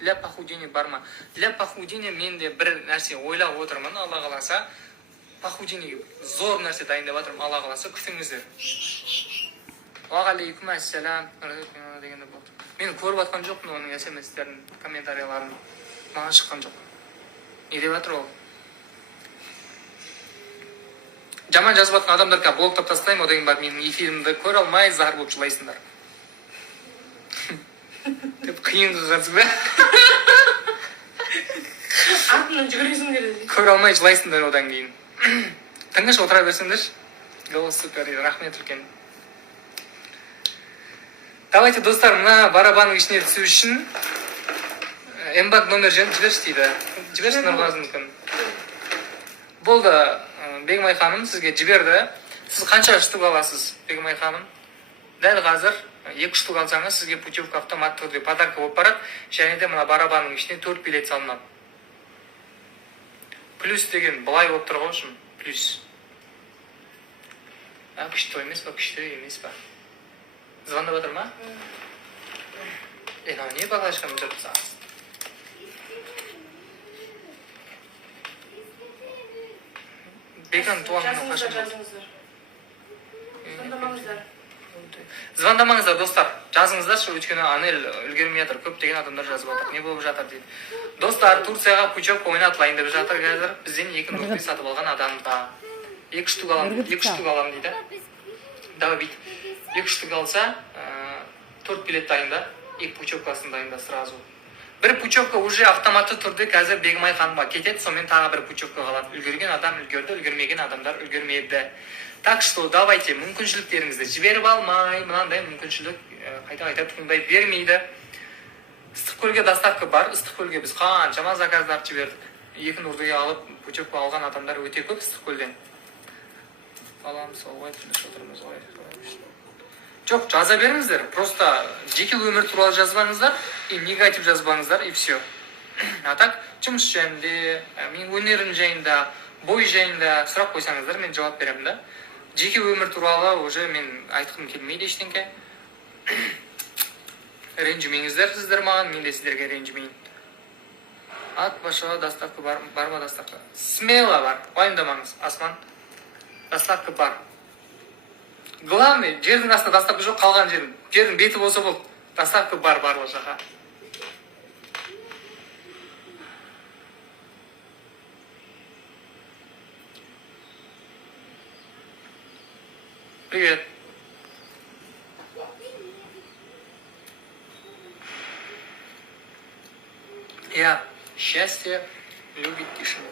для похудения бар ма? Для похудения мен де бір нәрсе ойлап отырмын, Алла қаласа. Похудение зор нәрсе дайындап жатырмын, Алла қаласа, күтіңіздер. Уағалейкум ассалам дегенде болды. Мен көріп жатқан жоқпын оның смс-терін, комментарияларын. Маған шыққан жоқ. Не деп жатыр ол? Жаман жазып жатқан адамдарға блоктап тастаймын, одан кейін барып менің эфирімді көре алмай зар болып жылайсыңдар. Деп қиынға қатысып ба? Артынан жүгіресіңдер деді. Көре алмай жылайсыңдар одан кейін. Тыңғыш отыра берсеңдерші. Голос супер, рахмет үлкен. Давайте, достар, мына барабанның ішіне түсу үшін эмбак номер жіберші дейді. Жіберші Нұрғазы мүмкін. Болды, Бегімай ханым сізге жіберді. Сіз қанша штук аласыз, Бегімай ханым? Дәл қазір 2 штук алсаңыз, сізге путевка автоматты түрде подарка болып барады. Және де мына барабанның ішіне 4 билет салынады. Плюс деген былай болып тұр ғой үшін. Плюс. Күшті емес па, күшті емес па? Звондап отыр ма? Не балашқам жүріпсаңыз? Бекан туағына қашын. Звондамаңыздар. Звондамаңыздар, достар. Жазыңыздаршы, өйткені Анел үлгермей жатыр, көптеген адамдар жазып отыр. Не болып жатыр дейді. Достар, Турцияға путевка ойнатылайын деп жатыр қазір. Бізден 2 нұрды сатып алған адамда. 2 штук аламын дейді. Давай бит. 2 штук алса, 4 билет дайында, 2 путевкасын дайында сразу. Бір путевка уже автоматты түрде қазір Бегімай ханымға кетеді, сонымен тағы бір путевка қалады. Үлгерген адам үлгерді, үлгермеген адамдар үлгермеді. Так что давайте мүмкіншіліктеріңізді жіберіп алмай, мынандай мүмкіншілік қайта туындай бермейді. Ыстықкөлге доставка бар, Ыстықкөлге біз қаншама заказдар жібердік. 2 нұрды алып, путевка алған адамдар өте көп Ыстықкөлден. Балам солай тыныш отырмыз ғой. Жоқ, жаза беріңіздер. Просто жеке өмір туралы жазбаңыздар, и негатив жазбаңыздар, и все. А так, жұмыс жайында, мен өнерім жайында, бой жайында сұрақ қойсаңыздар, мен жауап беремін да. Жеке өмір туралы уже мен айтқым келмейді ештеңке. Ренжімеңіздер сіздер маған, мен де сіздерге ренжімейін. Ат башыға доставка бар ма доставка? Смело бар, уайымдамаңыз, Асман. Доставка бар. Главный, жердің астында доставка жоқ, қалған жердің беті болса болды. Доставка бар барлық жаққа. Привет. Я счастье любит тишину.